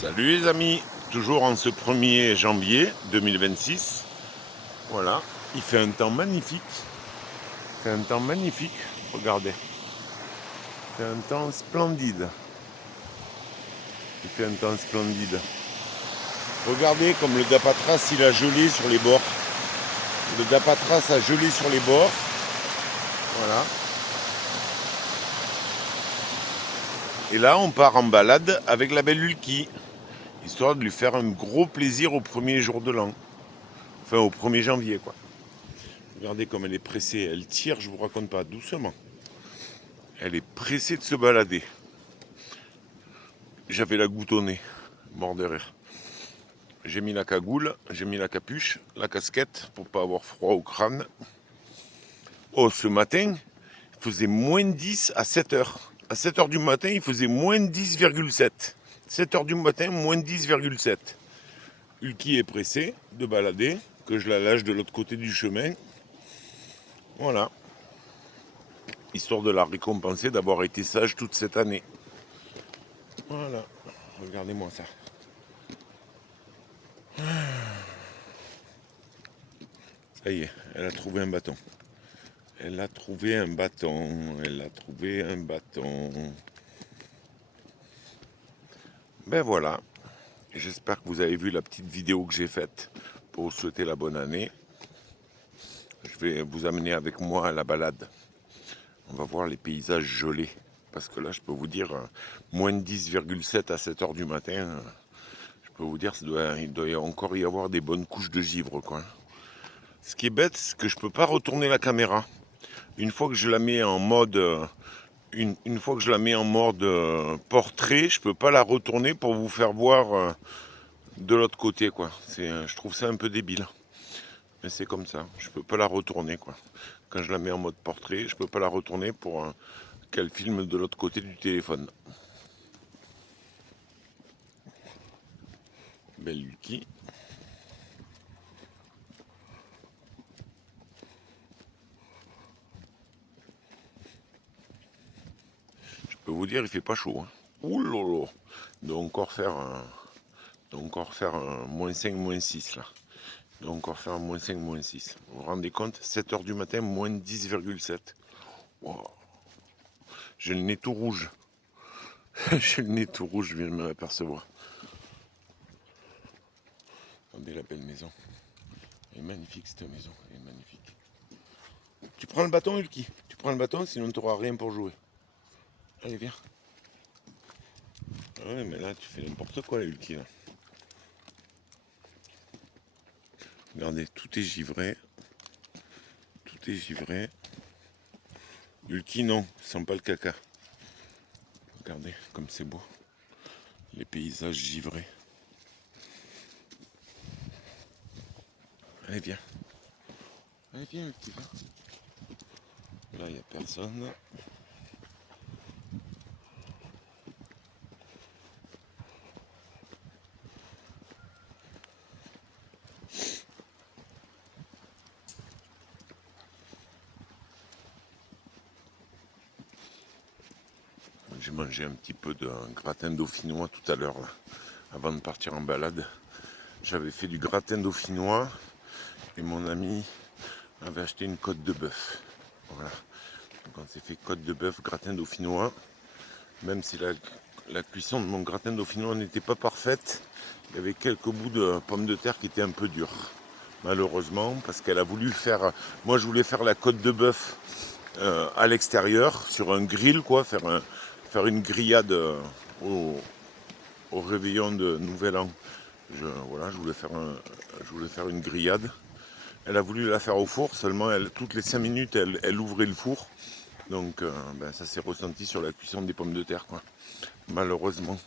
Salut les amis, toujours en ce 1er janvier 2026. Voilà, il fait un temps magnifique. Il fait un temps magnifique, regardez. Il fait un temps splendide. Il fait un temps splendide. Regardez comme le Dapatras il a gelé sur les bords. Le Dapatras a gelé sur les bords. Voilà. Et là on part en balade avec la belle Ulki. Histoire de lui faire un gros plaisir au premier jour de l'an. Enfin au 1er janvier quoi. Regardez comme elle est pressée, elle tire, je vous raconte pas, doucement. Elle est pressée de se balader. J'avais la goutte au nez, mort de rire. J'ai mis la cagoule, j'ai mis la capuche, la casquette pour pas avoir froid au crâne. Oh, ce matin, il faisait moins 10 à 7h. À 7h du matin, il faisait moins 10,7. 7h du matin, moins 10,7. Ulki est pressée de balader, que je la lâche de l'autre côté du chemin. Voilà. Histoire de la récompenser d'avoir été sage toute cette année. Voilà. Regardez-moi ça. Ça y est, elle a trouvé un bâton. Elle a trouvé un bâton. Elle a trouvé un bâton. Ben voilà. J'espère que vous avez vu la petite vidéo que j'ai faite pour vous souhaiter la bonne année. Je vais vous amener avec moi à la balade. On va voir les paysages gelés. Parce que là, je peux vous dire, moins de 10,7 à 7h du matin, je peux vous dire, il doit encore y avoir des bonnes couches de givre, quoi. Ce qui est bête, c'est que je peux pas retourner la caméra. Une fois que je la mets en mode une fois que je la mets en mode portrait, je peux pas la retourner pour vous faire voir de l'autre côté, quoi. Je trouve ça un peu débile. Mais c'est comme ça, je peux pas la retourner, quoi. Quand je la mets en mode portrait, je peux pas la retourner pour qu'elle filme de l'autre côté du téléphone. Belle Lucky. Je peux vous dire, il fait pas chaud. Hein. Ouh là là. Donc encore faire un moins 5, moins 6 là. Donc encore faire un moins 5, moins 6. Vous vous rendez compte 7h du matin, moins 10,7. Wow. J'ai le nez tout rouge. J'ai le nez tout rouge, je viens de m'apercevoir. Regardez la belle maison. Elle est magnifique cette maison, elle est magnifique. Tu prends le bâton, Ulki. Tu prends le bâton, sinon tu n'auras rien pour jouer. Allez, viens. Ah ouais, mais là, tu fais n'importe quoi, Ulki. Là. Regardez, tout est givré. Tout est givré. Ulki, non, sent pas le caca. Regardez comme c'est beau. Les paysages givrés. Allez, viens. Allez, viens, Ulki, viens. Là, il n'y a personne. J'ai mangé un petit peu de gratin dauphinois tout à l'heure, là, avant de partir en balade. J'avais fait du gratin dauphinois et mon ami avait acheté une côte de bœuf. Voilà. Donc on s'est fait côte de bœuf, gratin dauphinois. Même si la cuisson de mon gratin dauphinois n'était pas parfaite, il y avait quelques bouts de pommes de terre qui étaient un peu durs. Malheureusement, parce qu'elle a voulu faire. Moi, je voulais faire la côte de bœuf à l'extérieur, sur un grill, quoi, faire une grillade au réveillon de Nouvel An. Voilà, je voulais faire une grillade. Elle a voulu la faire au four, seulement toutes les 5 minutes, elle ouvrait le four. Donc ça s'est ressenti sur la cuisson des pommes de terre, quoi. Malheureusement.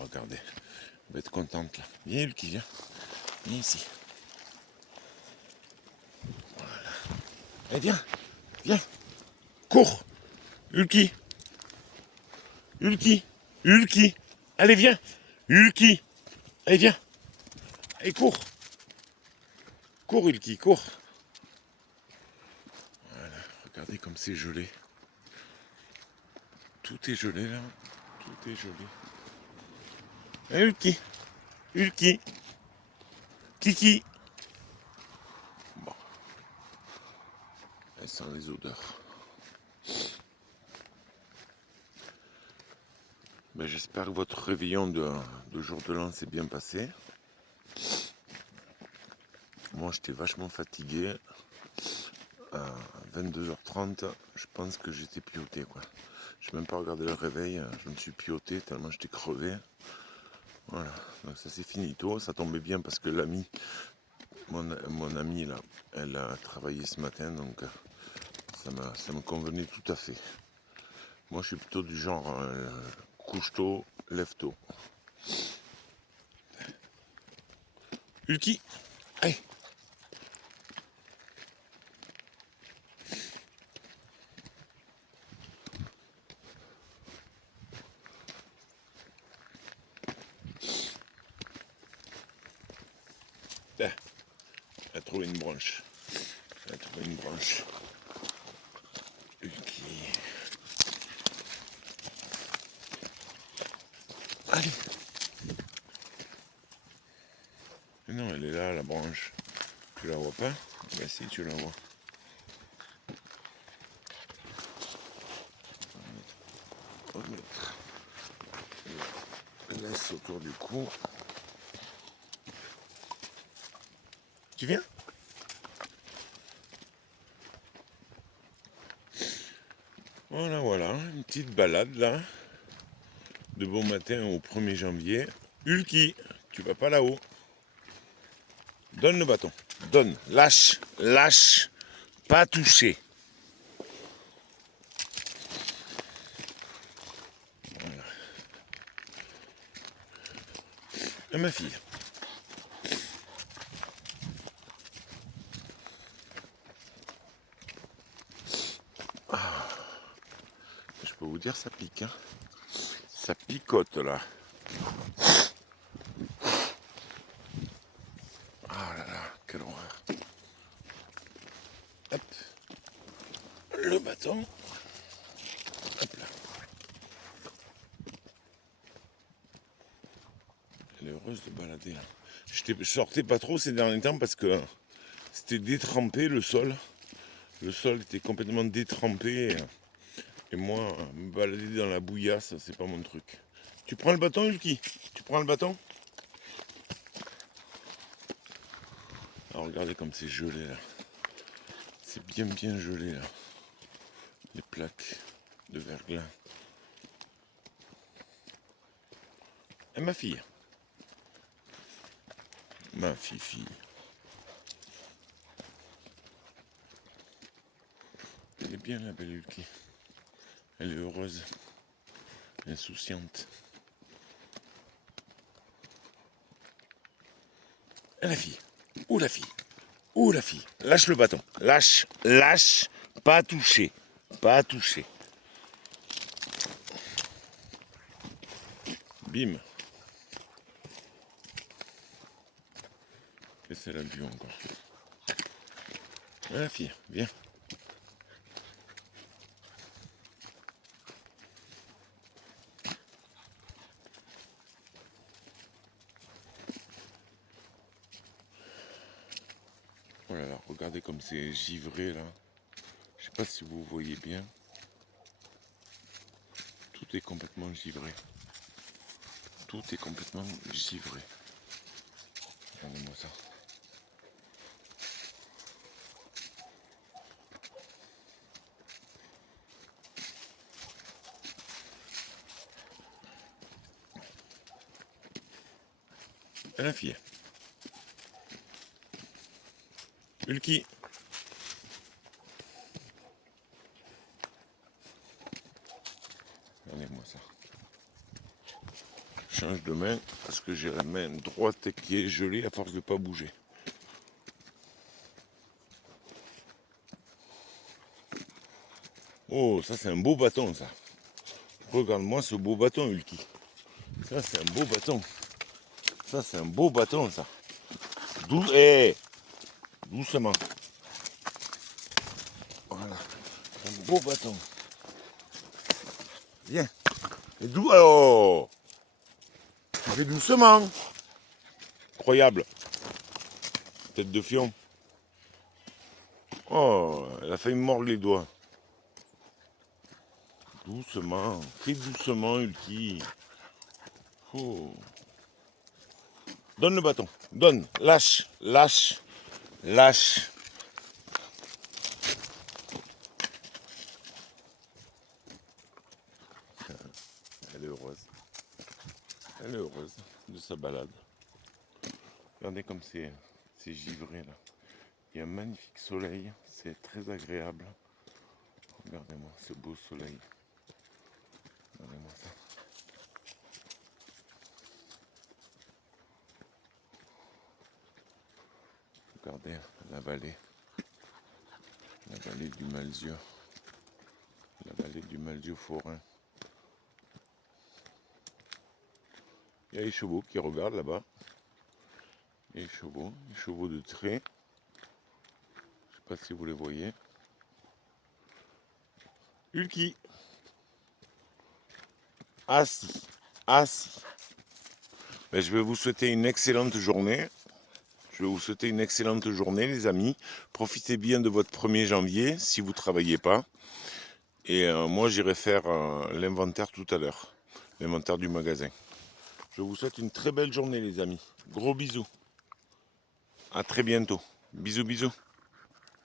Regardez, elle va être contente là. Viens Ulki, viens. Viens ici. Allez, viens. Viens. Cours. Ulki. Ulki. Ulki. Allez, viens. Ulki. Allez, viens. Allez, cours. Cours, Ulki, cours. Voilà, regardez comme c'est gelé. Tout est gelé là. Tout est gelé. Eh, Ulki. Ulki. Kiki. Bon. Elle sent les odeurs. Ben, j'espère que votre réveillon de jour de l'an s'est bien passé. Moi j'étais vachement fatigué. À 22h30, je pense que j'étais pioté quoi. Je n'ai même pas regardé le réveil, je me suis pioté tellement j'étais crevé. Voilà, donc ça c'est finito, ça tombait bien parce que mon amie là, elle a travaillé ce matin, donc ça me convenait tout à fait. Moi je suis plutôt du genre couche tôt, lève tôt. Ulki, allez. Elle a trouvé une branche. Elle a trouvé une branche. Ulki. Allez. Non, elle est là, la branche. Tu la vois pas? Ben si, tu la vois. On va mettre la laisse autour du cou. Tu viens? Voilà, voilà, une petite balade là, de bon matin au 1er janvier. Ulki, tu vas pas là-haut. Donne le bâton, donne, lâche, lâche, pas toucher. Voilà. Et ma fille. Ah, je peux vous dire, ça pique, hein. Ça picote là. Ah là là, quelle horreur. Hop, le bâton. Hop là. Elle est heureuse de balader là. Je sortais pas trop ces derniers temps parce que c'était détrempé le sol. Le sol était complètement détrempé. Et moi, me balader dans la bouillasse, c'est pas mon truc. Tu prends le bâton, Ulki? Tu prends le bâton? Alors regardez comme c'est gelé là. C'est bien gelé là. Les plaques de verglas. Et ma fille. Ma fille. Elle est bien la belle Ulki. Elle est heureuse. Insouciante. Et la fille. Où la fille? Où la fille? Lâche le bâton. Lâche. Lâche. Pas toucher. Pas toucher. Bim. Et c'est la vue encore. Et la fille, viens. Oh là là, regardez comme c'est givré là. Je sais pas si vous voyez bien. Tout est complètement givré. Tout est complètement givré. Regardez-moi ça. Et la fille. Ulki. Regardez-moi ça. Je change de main parce que j'ai la main droite qui est gelée à force de ne pas bouger. Oh, ça c'est un beau bâton ça. Regarde-moi ce beau bâton, Ulki. Ça c'est un beau bâton. Ça c'est un beau bâton ça. Doucement. Voilà. Un beau bâton. Viens. Et d'où? Oh! Fais doucement. Incroyable. Tête de fion. Oh, elle a failli me mordre les doigts. Doucement. Fais doucement, Ulki. Oh. Donne le bâton. Donne. Lâche. Lâche. Lâche. Elle est heureuse. Elle est heureuse de sa balade. Regardez comme c'est givré là. Il y a un magnifique soleil. C'est très agréable. Regardez-moi ce beau soleil. Regardez-moi ça. Regardez la vallée du Malzieu. La vallée du Malzieu-Forain. Il y a les chevaux qui regardent là-bas. Les chevaux de trait. Je ne sais pas si vous les voyez. Ulki. Assis. Assis. Ben, je vais vous souhaiter une excellente journée. Je vais vous souhaiter une excellente journée, les amis. Profitez bien de votre 1er janvier si vous ne travaillez pas. Et moi, j'irai faire l'inventaire tout à l'heure. L'inventaire du magasin. Je vous souhaite une très belle journée, les amis. Gros bisous. À très bientôt. Bisous, bisous.